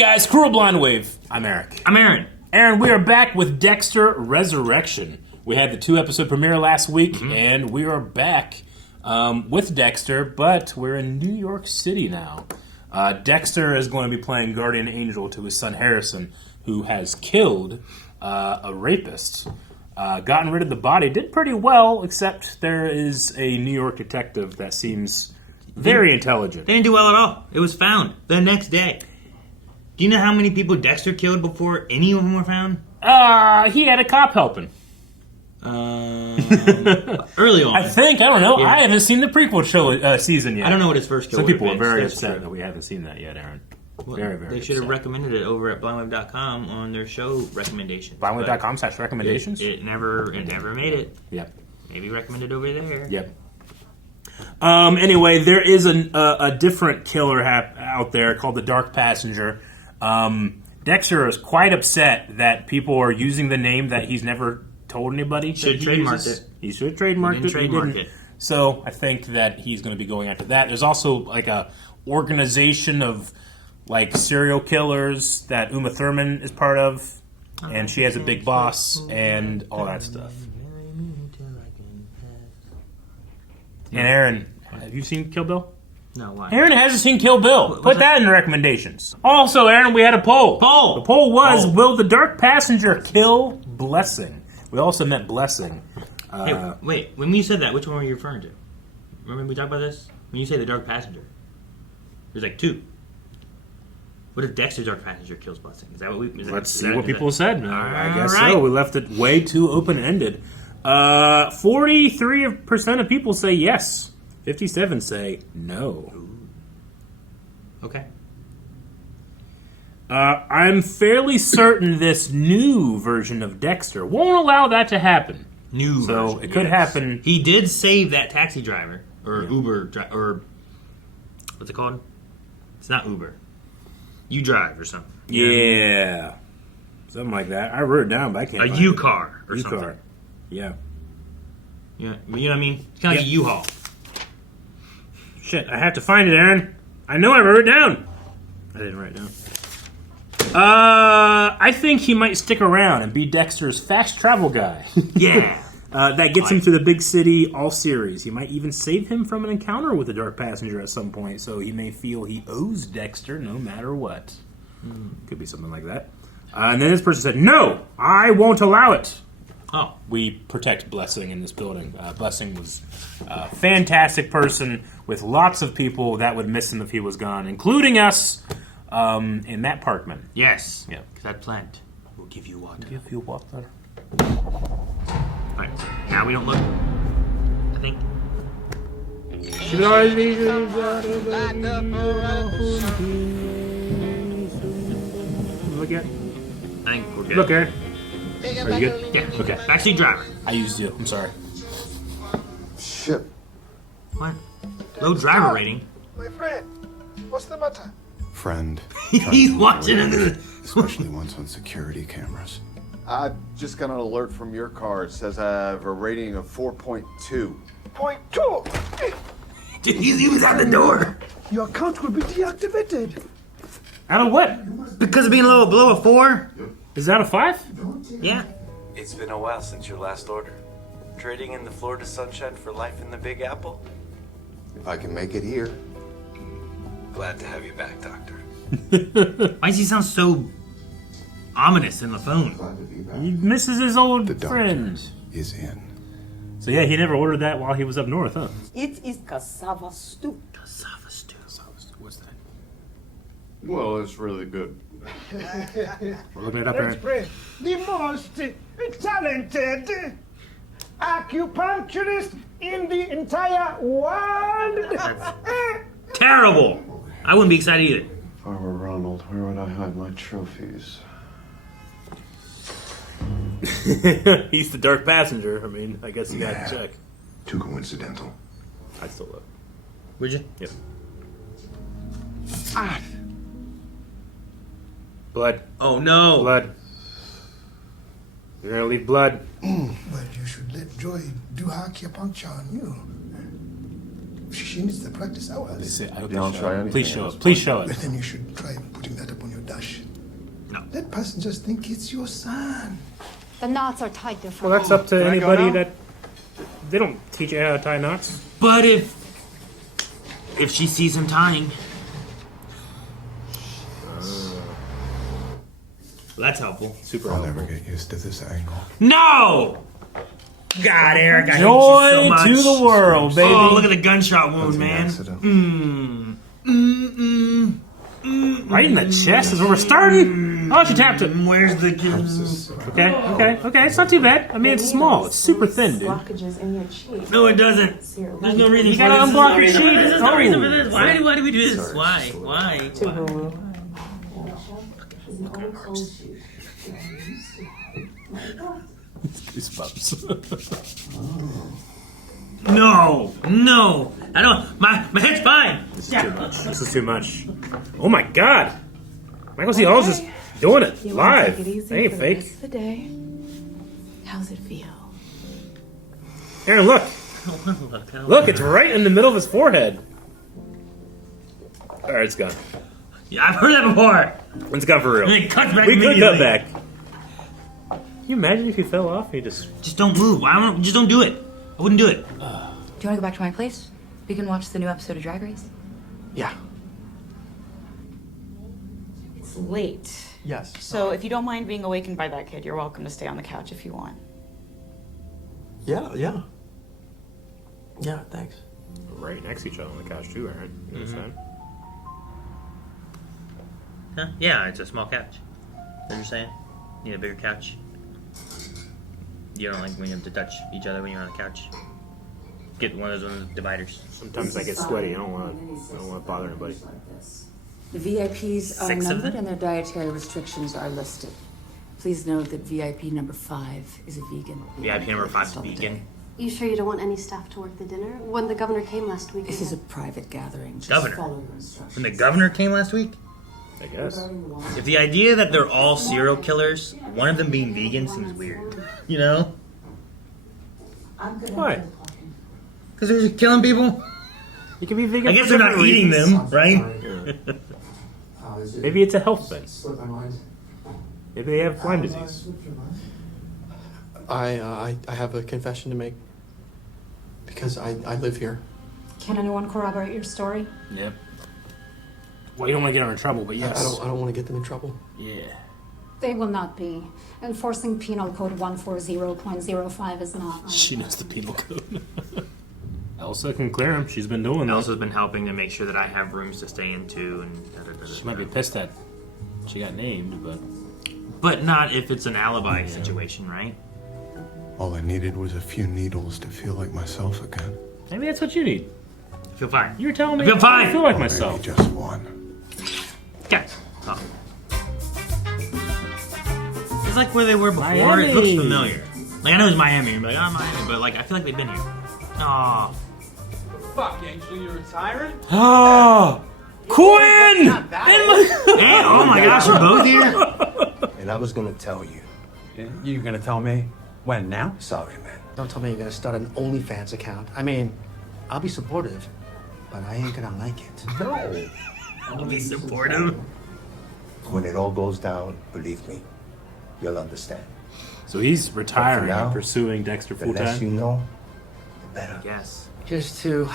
guys, Cruel Blind Wave. I'm Eric. I'm Aaron. Aaron, we are back with Dexter Resurrection. We had the 2-episode premiere last week, and we are back with Dexter, but we're in New York City now. Dexter is going to be playing guardian angel to his son Harrison, who has killed a rapist. Gotten rid of the body, did pretty well, except there is a New York detective that seems very intelligent. They didn't do well at all. It was found the next day. Do you know how many people Dexter killed before any of them were found? He had a cop helping. Early on. I think. I don't know. Yeah. I haven't seen the prequel show season yet. I don't know what his first kill Some would people have are been. very That's upset true. that we haven't seen that yet, Aaron. Well, Very, very They should have upset. recommended it over at blindwave.com on their show recommendations. Blindwave.com/recommendations? It never made it. Yep. Maybe recommended over there. Yep. Anyway, there is a different killer out there called the Dark Passenger. Dexter is quite upset that people are using the name that he's never told anybody. Should that he trademark uses. it. He should trademark He didn't it. trademark He didn't. it. So I think that he's going to be going after that. There's also like a organization of like serial killers that Uma Thurman is part of, and she has a big boss and all that stuff. And Aaron, have you seen Kill Bill? No, why? Aaron hasn't seen Kill Bill. What's Put that in the recommendations. Also, Aaron, we had a poll. The poll was, will the Dark Passenger kill Blessing? We also meant Blessing. Hey, wait. When you said that, which one were you referring to? Remember we talked about this? When you say the Dark Passenger, there's like two. What if Dexter's Dark Passenger kills Blessing? Is that what we? Let's see what people said. I guess right. so. We left it way too open-ended. 43% of people say yes. 57 say no. Okay. I'm fairly certain this new version of Dexter won't allow that to happen. So it could happen. He did save that taxi driver or Uber or what's it called? It's not Uber. You drive or something. Yeah. Something like that. I wrote it down, but I can't. A U-car or U-car. something. Yeah. Yeah, you know what I mean? It's kind of like a U-Haul. Shit, I have to find it, Aaron. I know I wrote it down. I didn't write it down. I think he might stick around and be Dexter's fast travel guy. Yeah. That gets him to the big city all series. He might even save him from an encounter with the Dark Passenger at some point, so he may feel he owes Dexter no matter what. Could be something like that. And then this person said, no, I won't allow it. Oh. We protect Blessing in this building. Blessing was a fantastic person with lots of people that would miss him if he was gone, including us and Matt Parkman. Yes. Yeah. Because that plant will give you water. Give you water. Alright, now we don't look. I think. Look at. I think we're good. Look, Aaron. Are you good? Yeah. Okay. Backseat Driver. I used you. I'm sorry. Shit. What? Low driver rating. My friend, what's the matter? Friend. He's watching it. Especially ones on security cameras. I just got an alert from your car. It says I have a rating of 4.2. 0.2? He was out the door. Your account will be deactivated. Out of what? Because of being below a 4? Is that a 5? Yeah. It's been a while since your last order. Trading in the Florida sunshine for life in the Big Apple? If I can make it here. Glad to have you back, Doctor. Why does he sound so ominous in the phone? Glad to be back. He misses his old The doctor friend. is in. So yeah, he never ordered that while he was up north, huh? It is cassava stew. Cassava Stew. What's that? Well, it's really good. We're looking it up, Aaron. Pray. The most talented acupuncturist in the entire world. Terrible. I wouldn't be excited either. If I were Ronald, where would I hide my trophies? He's the Dark Passenger. I mean, I guess you got to check. Too coincidental. I still look. Would you? Yep. Blood. Oh no. Blood. You're gonna leave blood. Well, you should let Joy do her acupuncture on you. She needs the practice hours. I hope Don't they try show it. anything Please show else. it. Please show But it. then you should try putting that up on your diary. hush. No. Let passengers think it's your son. The knots are tied differently. Well, that's up to Can I go anybody now? that... They don't teach you how to tie knots. But if she sees him tying, well, that's helpful. Super I'll helpful. never get used to this angle. No! God, Eric, I hate Joy you so much. to the world, baby. Oh, look at the gunshot wound, That's an man. accident. Right in the chest is where we're starting. Oh, she tapped it. Where's the Okay. It's not too bad. I mean, it's small. It's super thin, dude. Blockages in your cheek. No, it doesn't. There's no reason. You gotta for this. unblock your There's no sheet. reason- There's no reason for Oh. this. Why do we do this? Why? Why? Goosebumps. No. I don't. My head's fine. This is too much. Oh my god. Michael C. Hall's just doing it You wanna live. take it easy They ain't for the rest fake. of the day. How's it feel? Aaron, look. Look, Look, it's right in the middle of his forehead. Alright, it's gone. Yeah, I've heard that before. It's gone for real. And it cuts back We could immediately. cut back. Can you imagine if he fell off and he just... Just don't move. Just don't do it. I wouldn't do it. Do you want to go back to my place? We can watch the new episode of Drag Race. Yeah. It's late. Yes. So if you don't mind being awakened by that kid, you're welcome to stay on the couch if you want. Yeah. Yeah, thanks. Right next to each other on the couch too, Aaron. You understand? Huh? Yeah, it's a small couch. What you're saying? Need a bigger couch. You don't like when you have to touch each other when you're on the couch. Get one of those dividers. Sometimes I get sweaty. I don't want to bother anybody. The VIPs are 6 of numbered them? and their dietary restrictions are listed. Please note that VIP number 5 is a vegan. VIP number 5 is vegan. You sure you don't want any staff to work the dinner? When the governor came last week... This is a private gathering. Just Governor. follow your instructions. When the governor came last week? I guess. If the idea that they're all serial killers, one of them being vegan seems weird. You know? Why? Because they're just killing people? You can be vegan. I guess for they're not different eating reasons. them, right? Maybe it's a health thing. Maybe they have Lyme disease. I have a confession to make. Because I live here. Can anyone corroborate your story? Yep. Well, you don't want to get her in trouble, but yes. I don't want to get them in trouble. Yeah. They will not be. Enforcing Penal Code 140.05 is not. She knows the penal code. Elsa can clear him. She's been doing that. Elsa's been helping to make sure that I have rooms to stay into and da-da-da-da. She might be pissed that she got named, But not if it's an alibi situation, right? All I needed was a few needles to feel like myself again. maybe that's what you need. I feel fine. You were telling me I feel fine. I feel like Or myself. maybe just one. Guys. Oh. It's like where they were before. Miami. It looks familiar. Like I know it's Miami. You're like, oh, Miami, but like I feel like they've been here. Aw. Fuck, Angel, you're retiring? Oh, Quinn! Hey, oh my gosh, you're both here? And I was gonna tell you. You're gonna tell me? When, now? Sorry, man. Don't tell me you're gonna start an OnlyFans account. I mean, I'll be supportive, but I ain't gonna like it. No. I'll be supportive. When it all goes down, believe me, you'll understand. So he's retiring now, and pursuing Dexter The full less time. you know, the better. Yes. Here's to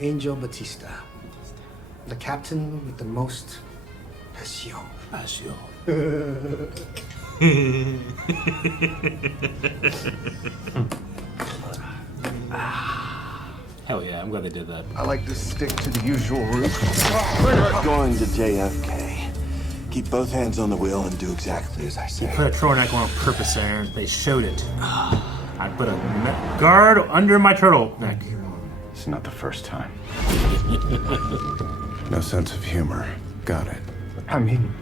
Angel Batista, the captain with the most passion. Hell yeah, I'm glad they did that. I like to stick to the usual route. We're not going to JFK. Keep both hands on the wheel and do exactly as I You say. put a turtleneck on purpose, Aaron. They showed it. I put a guard under my turtleneck. It's not the first time. No sense of humor. Got it. I mean,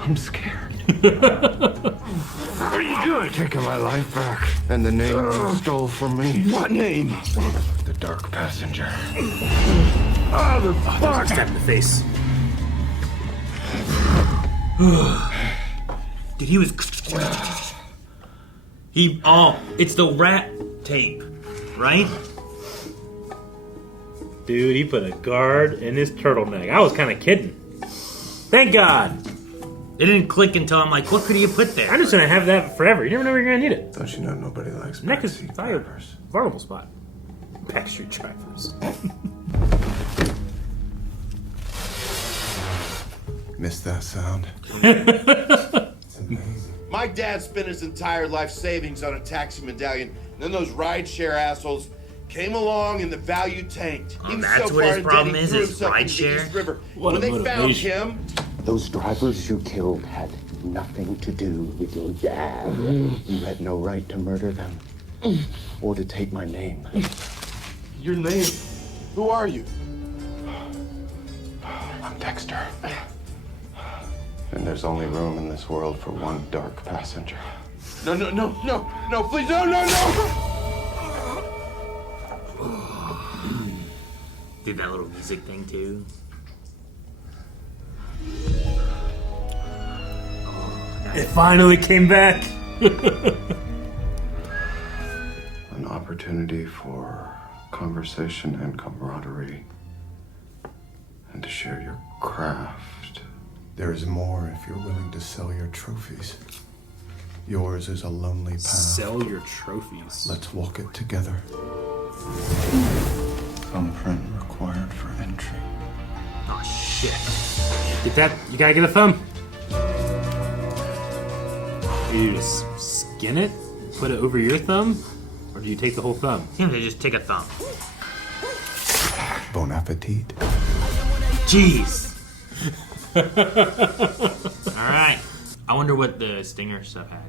I'm scared. What are you doing? Taking my life back. And the name you stole from me. What name? The Dark Passenger. Oh, the fuck! Stab in the face. Dude, he was. It's the rat tape, right? Dude, he put a guard in his turtleneck. I was kind of kidding. Thank God. It didn't click until I'm like, what could he have put there? I'm just gonna have that forever. You never know where you're gonna need it. Don't you know nobody likes Neck is backseat probably a drivers? vulnerable spot. Backstreet Drivers. Missed that sound? My dad spent his entire life savings on a taxi medallion, and then those rideshare assholes came along and the value tanked. Oh, He was that's so what far his in debt, problem he is threw is himself into the rideshare? East River. What When a they found motivation. him, Those drivers you killed had nothing to do with your dad. You had no right to murder them or to take my name. your name, who are you? I'm Dexter. And there's only room in this world for one dark passenger. No, please, no! Did that little music thing too. It finally came back. An opportunity for conversation and camaraderie, and to share your craft. There is more if you're willing to sell your trophies. Yours is a lonely path. Sell your trophies. Let's walk it together. Thumbprint required for entry. Oh shit. Get that. You gotta get a thumb. Do you just skin it, put it over your thumb, or do you take the whole thumb? Seems like just take a thumb. Bon appetit. Jeez. Alright. I wonder what the Stinger stuff had.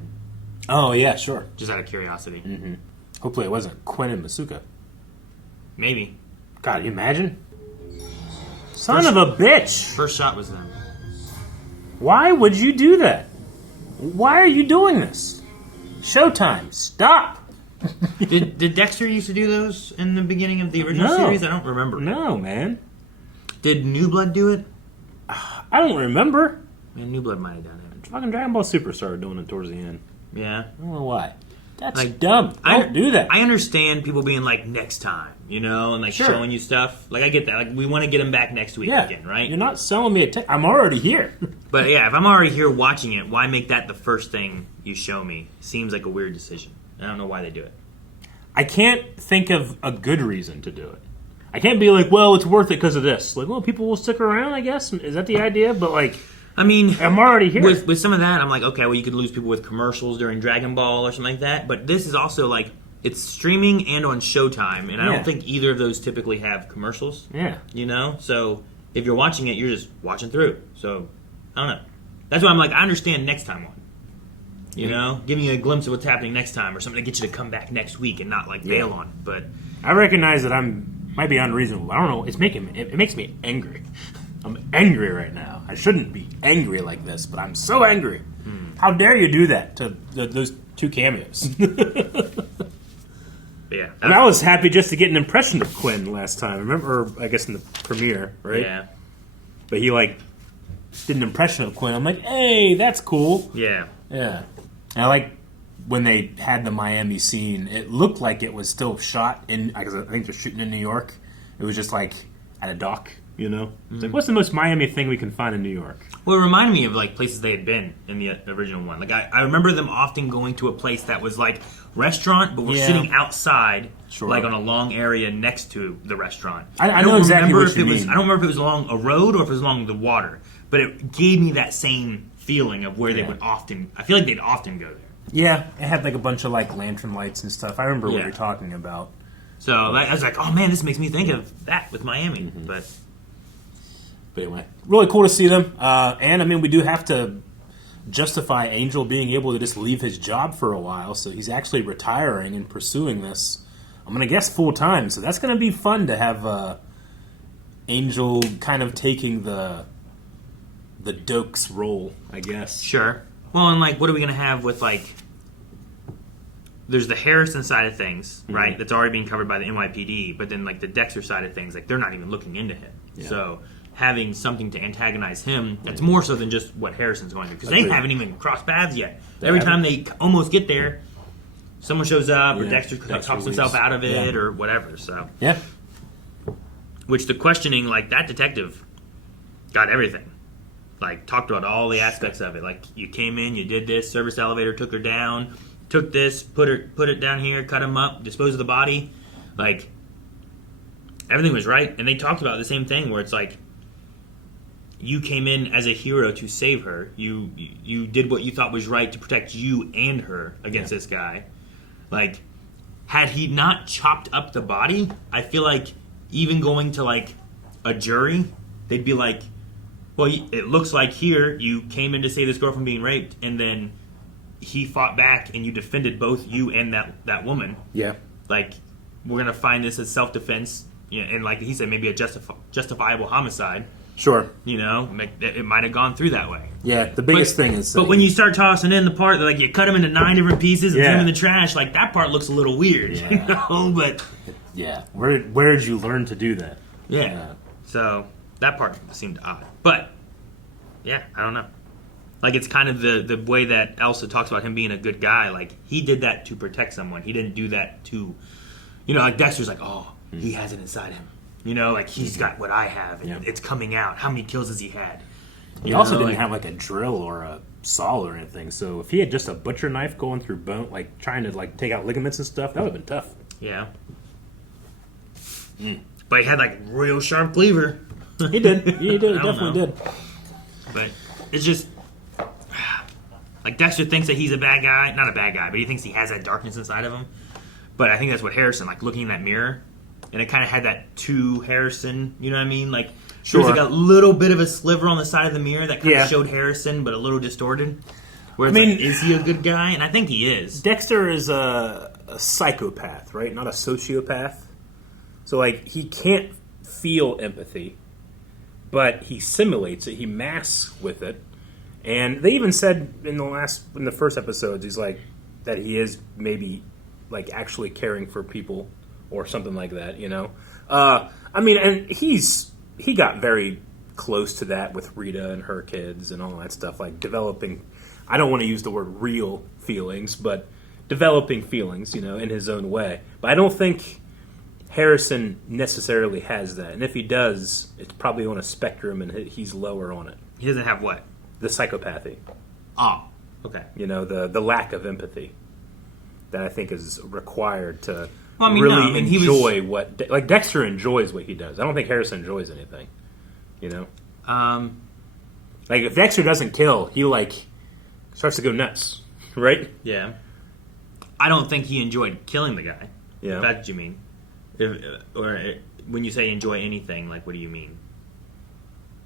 Oh yeah, sure. Just out of curiosity. Mm-hmm. Hopefully it wasn't Quinn and Masuka. Maybe. God, you imagine? Son of a bitch! First shot was them. Why would you do that? Why are you doing this? Showtime, stop! Did Dexter used to do those in the beginning of the original series? I don't remember. No, man. Did New Blood do it? I don't remember. Yeah, New Blood might have done it. Fucking Dragon Ball Super started doing it towards the end. Yeah. I don't know why. That's Like, dumb. Don't do that. I understand people being like, next time, you know, and like Sure. showing you stuff. Like, I get that. Like, we want to get him back next week again, right? You're not selling me a I'm already here. But yeah, if I'm already here watching it, why make that the first thing you show me? Seems like a weird decision. I don't know why they do it. I can't think of a good reason to do it. I can't be like, well, it's worth it because of this. Like, well, people will stick around, I guess. Is that the idea? But like, I mean, I'm already here. With some of that, I'm like, okay, well, you could lose people with commercials during Dragon Ball or something like that. But this is also like, it's streaming and on Showtime, and I don't think either of those typically have commercials. Yeah. You know? So if you're watching it, you're just watching through. So, I don't know. That's why I'm like, I understand next time on. You know? Giving you a glimpse of what's happening next time or something to get you to come back next week and not like bail on. But I recognize that might be unreasonable. I don't know. It makes me angry. I'm angry right now. I shouldn't be angry like this, but I'm so angry. How dare you do that to those two cameos? yeah. And I was happy just to get an impression of Quinn last time. Remember, or I guess in the premiere, right? Yeah. But he like did an impression of Quinn. I'm like, hey, that's cool. Yeah. Yeah. And I like when they had the Miami scene. It looked like it was still shot in, because I think they're shooting in New York. It was just like at a dock, you know? It's like, what's the most Miami thing we can find in New York? Well, it reminded me of like places they had been in the original one. Like I remember them often going to a place that was like restaurant, but we're sitting outside, like on a long area next to the restaurant. I know exactly what you mean. I don't remember if it was along a road or if it was along the water, but it gave me that same feeling of where they would often. I feel like they'd often go there. Yeah, it had like a bunch of like lantern lights and stuff. I remember what you're talking about. So I was like, oh man, this makes me think of that with Miami. But anyway, really cool to see them. And I mean, we do have to justify Angel being able to just leave his job for a while. So he's actually retiring and pursuing this, I'm going to guess, full time. So that's going to be fun to have Angel kind of taking the Dokes role, I guess. Sure. Well, and like, what are we going to have with like... There's the Harrison side of things, right? That's already being covered by the NYPD. But then like the Dexter side of things, like they're not even looking into him. Yeah. So having something to antagonize him, that's more so than just what Harrison's going through. Because they haven't even crossed paths yet. Every time they almost get there, someone shows up, or Dexter talks himself out of it, or whatever. So which the questioning, like that detective got everything. like talked about all the aspects of it. Like you came in, you did this, service elevator took her down, took this, put it down here, cut him up, disposed of the body. Like everything was right, and they talked about the same thing where it's like you came in as a hero to save her. You did what you thought was right to protect you and her against this guy. Like, had he not chopped up the body, I feel like even going to like a jury, they'd be like, well, it looks like here you came in to save this girl from being raped, and then he fought back and you defended both you and that woman. Yeah. Like, we're going to find this as self-defense, and like he said, maybe a justifiable homicide. Sure. You know, it might have gone through that way. Yeah, the biggest thing is... But when you start tossing in the part that, like, you cut him into 9 different pieces and threw him in the trash, like, that part looks a little weird, you know? But... Yeah. Where did you learn to do that? Yeah. So, that part seemed odd. But, yeah, I don't know. Like, it's kind of the way that Elsa talks about him being a good guy. Like, he did that to protect someone. He didn't do that to... You know, like, Dexter's like, oh, he has it inside him. You know, like, he's got what I have, and it's coming out. How many kills has he had? He also didn't have, like, a drill or a saw or anything, so if he had just a butcher knife going through bone, like, trying to, like, take out ligaments and stuff, that would have been tough. Yeah. But he had, like, real sharp cleaver. He did. He definitely did. But it's just... Like, Dexter thinks that he's a bad guy. Not a bad guy, but he thinks he has that darkness inside of him. But I think that's what Harrison, like, looking in that mirror... And it kind of had that to Harrison, you know what I mean? Like, there was like a little bit of a sliver on the side of the mirror that kind of showed Harrison, but a little distorted. Where it's like, is he a good guy? And I think he is. Dexter is a psychopath, right? Not a sociopath. So, like, he can't feel empathy, but he simulates it. He masks with it. And they even said in the first episodes, he's like, that he is maybe, like, actually caring for people. Or something like that, you know. I mean, and he got very close to that with Rita and her kids and all that stuff, like developing. I don't want to use the word real feelings, but developing feelings, you know, in his own way. But I don't think Harrison necessarily has that, and if he does, it's probably on a spectrum, and he's lower on it. He doesn't have what? The psychopathy. Oh, okay. You know, the lack of empathy that I think is required to. Well, I mean, really enjoy what... Like, Dexter enjoys what he does. I don't think Harrison enjoys anything. You know? Like, if Dexter doesn't kill, he, like, starts to go nuts. Right? Yeah. I don't think he enjoyed killing the guy. Yeah. If that's what you mean. Or when you say enjoy anything, like, what do you mean?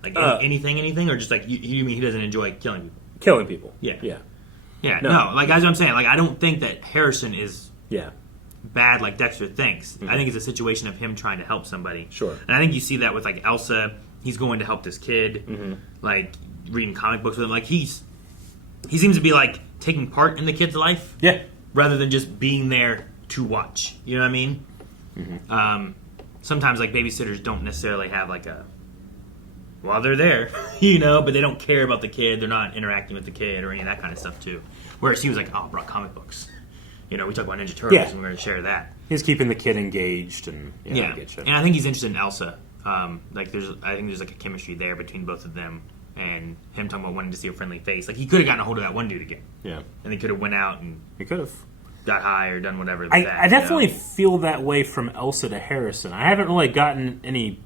Like, anything? Or just, like, you mean he doesn't enjoy killing people? Killing people. Yeah. Yeah. Yeah, no. Like, as I'm saying, like, I don't think that Harrison is... Yeah. Bad like Dexter thinks. I think it's a situation of him trying to help somebody. Sure. And I think you see that with like Elsa. He's going to help this kid. Like reading comic books with him. Like he seems to be like taking part in the kid's life. Yeah. Rather than just being there to watch. You know what I mean? Sometimes like babysitters don't necessarily have like a... Well, they're there, you know, but they don't care about the kid. They're not interacting with the kid or any of that kind of stuff too. Whereas he was like, oh, I brought comic books. You know, we talk about Ninja Turtles, and we're going to share that. He's keeping the kid engaged, and I get you. And I think he's interested in Elsa. I think there's like a chemistry there between both of them, and him talking about wanting to see a friendly face. Like he could have gotten a hold of that one dude again. Yeah, and they could have went out and he could have got high or done whatever. I definitely feel that way from Elsa to Harrison. I haven't really gotten any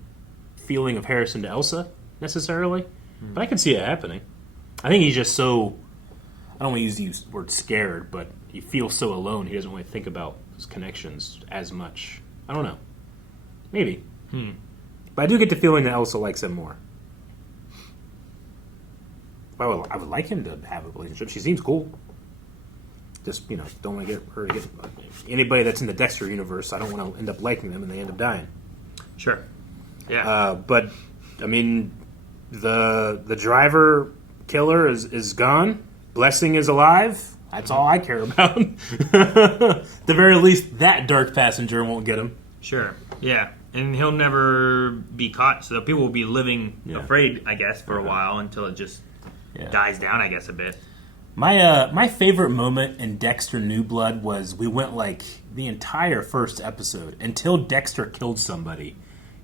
feeling of Harrison to Elsa necessarily, but I can see it happening. I think he's just so... I don't want to use the word scared, but he feels so alone he doesn't really think about his connections as much. I don't know. Maybe. But I do get the feeling that Elsa likes him more. I would like him to have a relationship. She seems cool. Just, you know, don't want to get her to get... Anybody that's in the Dexter universe, I don't want to end up liking them and they end up dying. Sure. Yeah. But, I mean, the driver killer is gone. Blessing is alive. That's all I care about. At the very least, that dark passenger won't get him. Sure. Yeah. And he'll never be caught, so people will be living afraid, I guess, for a while until it just dies down, I guess, a bit. My favorite moment in Dexter New Blood was we went like the entire first episode until Dexter killed somebody.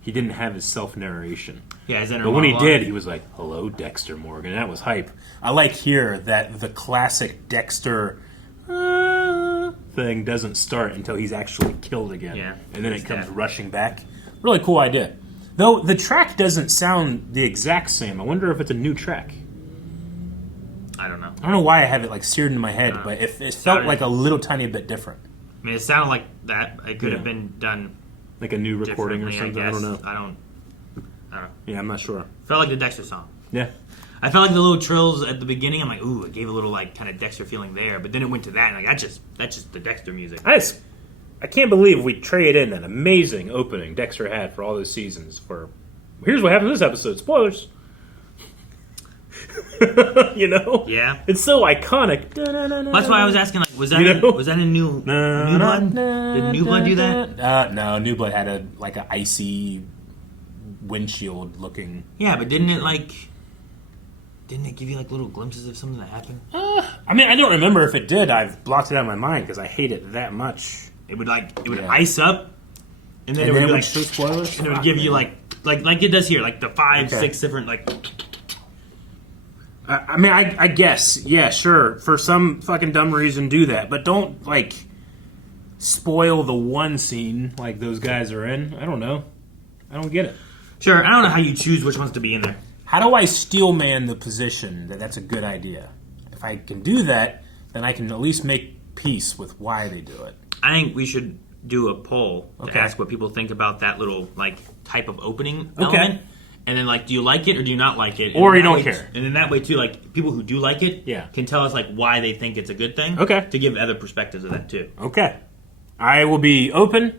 he didn't have his self-narration. Yeah, his inner But when he monologue. did, he was like, "Hello, Dexter Morgan." That was hype. I like here that the classic Dexter thing doesn't start until he's actually killed again. Yeah, and then he's it comes dead. rushing back. Really cool idea. Though the track doesn't sound the exact same. I wonder if it's a new track. I don't know. I don't know why I have it like seared into my head, but it felt Sounded- like a little tiny bit different. I mean, it sounded like that. It could have Yeah. been done Like a new recording or differently, something. I guess. don't know. I don't know. Yeah, I'm not sure. Felt like the Dexter song. Yeah. I felt like the little trills at the beginning. I'm like, ooh, it gave a little like kind of Dexter feeling there. But then it went to that, and like that's just the Dexter music. I can't believe we traded in that amazing opening Dexter had for all those seasons for. Here's what happened in this episode. Spoilers. You know? Yeah. It's so iconic. That's why I was asking, like, was that You know? was that a new Blood? Did New Blood do that? No, New Blood had a icy windshield looking. Yeah, but didn't it give you like little glimpses of something that happened? I mean, I don't remember if it did. I've blocked it out of my mind because I hate it that much. It would ice up, and then it would be like show spoilers. and it would give you like it does here, like the 5, Okay. 6 different like. I mean, I guess, yeah, sure. For some fucking dumb reason, do that, but don't like spoil the one scene like those guys are in. I don't know. I don't get it. Sure, I don't know how you choose which ones to be in there. How do I steel man the position that that's a good idea? If I can do that, then I can at least make peace with why they do it. I think we should do a poll to Okay. ask what people think about that little like type of opening Okay. element. And then, like, do you like it or do you not like it? And Or in you that don't way- care. And in that way, too, like, people who do like it Yeah. can tell us, like, why they think it's a good thing. Okay. To give other perspectives of that, too. Okay. I will be open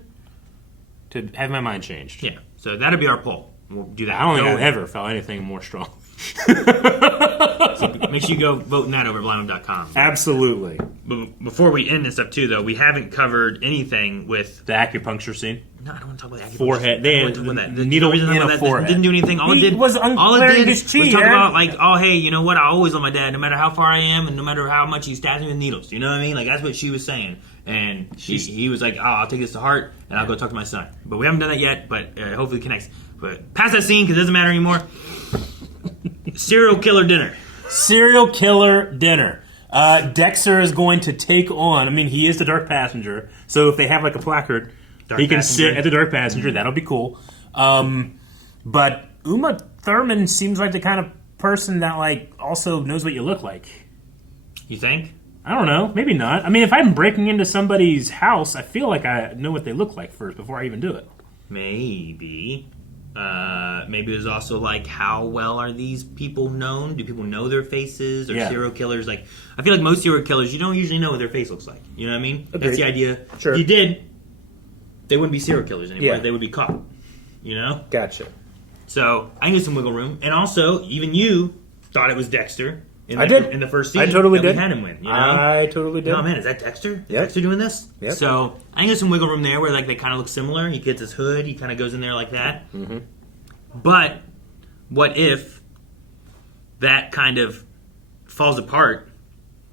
to have my mind changed. Yeah. So that'll be our poll. We'll do that. I don't think Go- I've ever felt anything more strong. So make sure you go vote in that over at blindhole.com. Absolutely. But before we end this stuff, too, though, we haven't covered anything with the acupuncture scene. No, I don't want to talk about acupuncture. Forehead. I don't want to talk about that. The needle reason I in talk a about that, forehead. Didn't do anything. All He it did was all it unclearing did his chi, was talk Aaron. about like, oh hey, you know what? I always love my dad, no matter how far I am, and no matter how much he stabs me with needles. You know what I mean? Like that's what she was saying, and he was like, oh, I'll take this to heart, and I'll go talk to my son. But we haven't done that yet. But hopefully it connects. But past that scene because it doesn't matter anymore. Serial killer dinner. Serial killer dinner. Dexter is going to take on. I mean, he is the Dark Passenger, so if they have like a placard, he can sit at the Dark Passenger. That'll be cool. But Uma Thurman seems like the kind of person that like also knows what you look like. You think? I don't know. Maybe not. I mean, if I'm breaking into somebody's house, I feel like I know what they look like first before I even do it. Maybe. Maybe there's also like how well are these people known? Do people know their faces? Or Yeah. serial killers? Like I feel like most serial killers, you don't usually know what their face looks like. You know what I mean? Agreed. That's the idea. Sure. If you did, they wouldn't be serial killers anymore. Yeah. They would be caught. You know? Gotcha. So I think there's some wiggle room. And also, even you thought it was Dexter. I did. In the first scene. I totally that did. We had him win. You know? I totally did. Oh man, is that Dexter? Is Yep. Dexter doing this? Yep. So I think there's some wiggle room there where like they kind of look similar. He gets his hood. He kind of goes in there like that. Mm-hmm. But what if that kind of falls apart?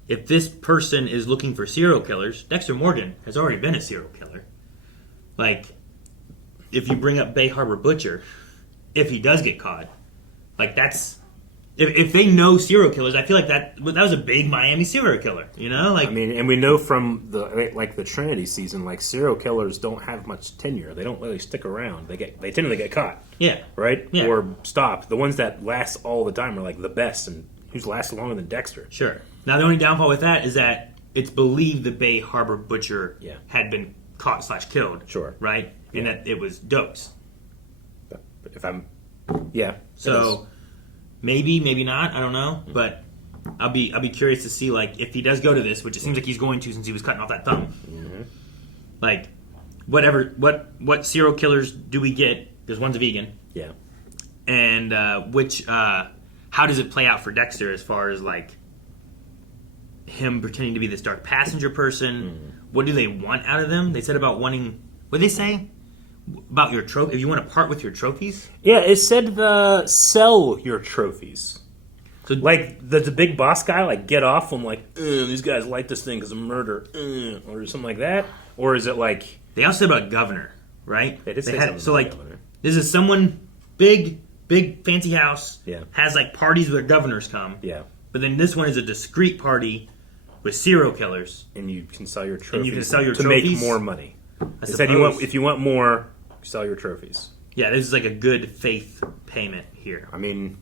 If this person is looking for serial killers, Dexter Morgan has already been a serial killer. Like, if you bring up Bay Harbor Butcher, if he does get caught, like that's if they know serial killers, I feel like that was a big Miami serial killer. You know, like I mean, and we know from the Trinity season, like serial killers don't have much tenure. They don't really stick around. They tend to get caught. Yeah. Right. Yeah. Or stop. The ones that last all the time are like the best, and who's lasted longer than Dexter. Sure. Now the only downfall with that is that it's believed the Bay Harbor Butcher had been caught / killed. Sure. Right, and that it was Dokes. But if I'm, yeah. So maybe, maybe not. I don't know, but I'll be curious to see like if he does go to this, which it seems like he's going to since he was cutting off that thumb. Mm-hmm. Like what serial killers do we get? There's one's a vegan. Yeah. And how does it play out for Dexter as far as like him pretending to be this dark passenger person? What do they want out of them? They said about wanting. What did they say about your trophy? If you want to part with your trophies. Yeah, it said sell your trophies. So, like the big boss guy, like get off from like these guys like this thing because of murder, or something like that, or is it like they also said about governor, right? They did say had, something so about like governor. This is someone big fancy house. Yeah. Has like parties where governors come. Yeah. But then this one is a discreet party with serial killers. And you can sell your trophies. To make more money. They said if you want more, sell your trophies. Yeah, this is like a good faith payment here. I mean,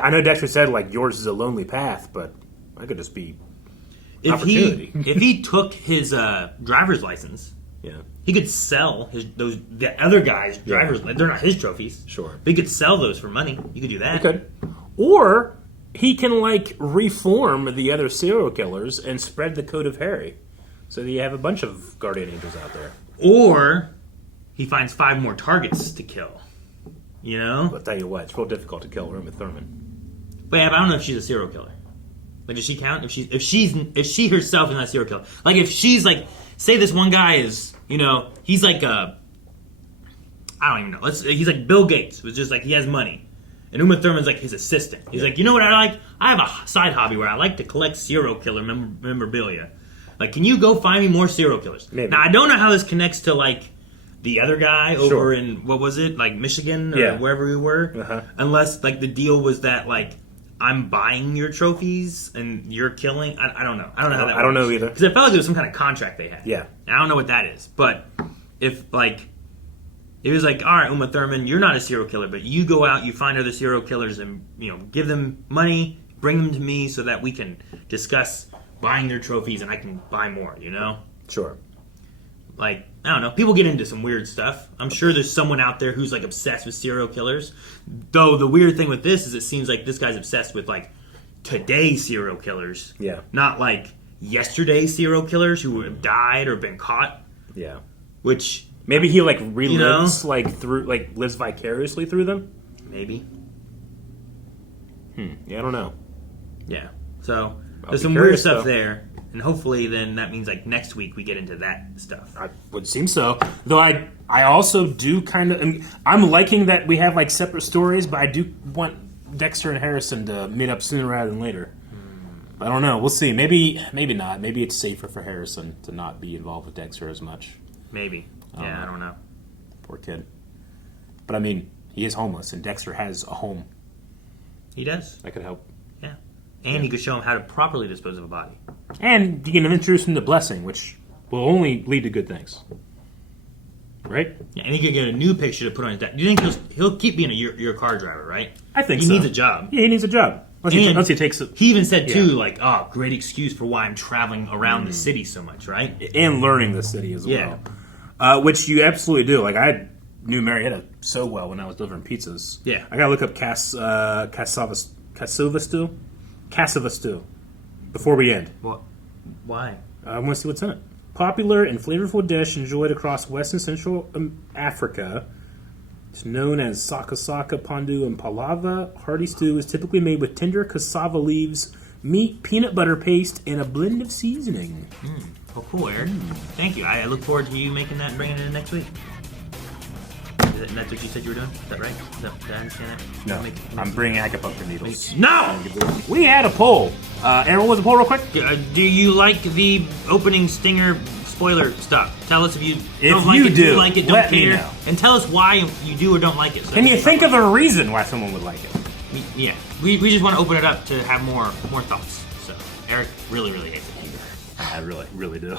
I know Dexter said like yours is a lonely path, but I could just be opportunity. If he took his driver's license, he could sell the other guys' driver's. They're not his trophies. Sure, but he could sell those for money. You could do that. He could, or he can like reform the other serial killers and spread the code of Harry, so that you have a bunch of guardian angels out there. Or he finds 5 more targets to kill. You know? I'll tell you what, it's real difficult to kill Uma Thurman. But yeah, but I don't know if she's a serial killer. Like, does she count? If she herself is not a serial killer. Like, if she's like, say this one guy is, you know, he's like I don't even know. He's like Bill Gates. Was just like he has money, and Uma Thurman's like his assistant. He's like, you know what I like? I have a side hobby where I like to collect serial killer memorabilia. Like, can you go find me more serial killers? Maybe. Now, I don't know how this connects to like the other guy over in, what was it, like Michigan or wherever we were, unless like the deal was that like I'm buying your trophies and you're killing. I don't know. I don't know how that works. I don't know either. Because it felt like there was some kind of contract they had. Yeah. And I don't know what that is. But if like it was like, all right, Uma Thurman, you're not a serial killer, but you go out, you find other serial killers, and you know, give them money, bring them to me, so that we can discuss buying their trophies, and I can buy more. You know? Sure. Like, I don't know. People get into some weird stuff. I'm sure there's someone out there who's like obsessed with serial killers. Though the weird thing with this is it seems like this guy's obsessed with like today's serial killers. Yeah. Not like yesterday's serial killers who have died or been caught. Yeah. Which maybe he like relives lives vicariously through them. Maybe. Yeah, I don't know. Yeah. So there's some weird stuff there. And hopefully then that means like next week we get into that stuff. I would seem so. Though I also do kind of... I'm liking that we have like separate stories, but I do want Dexter and Harrison to meet up sooner rather than later. I don't know. We'll see. Maybe not. Maybe it's safer for Harrison to not be involved with Dexter as much. Maybe. I don't know. Poor kid. But I mean, he is homeless, and Dexter has a home. He does. That could help. Yeah. And he could show him how to properly dispose of a body. And you can introduce him to blessing, which will only lead to good things. Right? Yeah, and he could get a new picture to put on his deck. Do you think he'll keep being your car driver, right? I think he so. He needs a job. Yeah, he needs a job. Once he takes it. He even said, too, like, oh, great excuse for why I'm traveling around the city so much, right? And learning the city as well. Which you absolutely do. Like, I knew Marietta so well when I was delivering pizzas. Yeah. I gotta look up Cassava Stew before we end. What? Why? I want to see what's in it. Popular and flavorful dish enjoyed across West and Central Africa. It's known as saka saka, pondu, and palava. Hearty stew is typically made with tender cassava leaves, meat, peanut butter paste, and a blend of seasoning. Well, cool, Eric. Thank you. I look forward to you making that and bringing it in next week. That's what you said you were doing? Is that right? Did I understand that? No, I'm bringing acupuncture needles. No! We had a poll. Aaron, what was the poll real quick? Do you like the opening stinger spoiler stuff? Tell us if you don't like you it, do, you like it, don't let me care. know. And tell us why you do or don't like it. So Can you think of a reason why someone would like it? Yeah. We just want to open it up to have more thoughts. So Eric really, really hates it. I really, really do.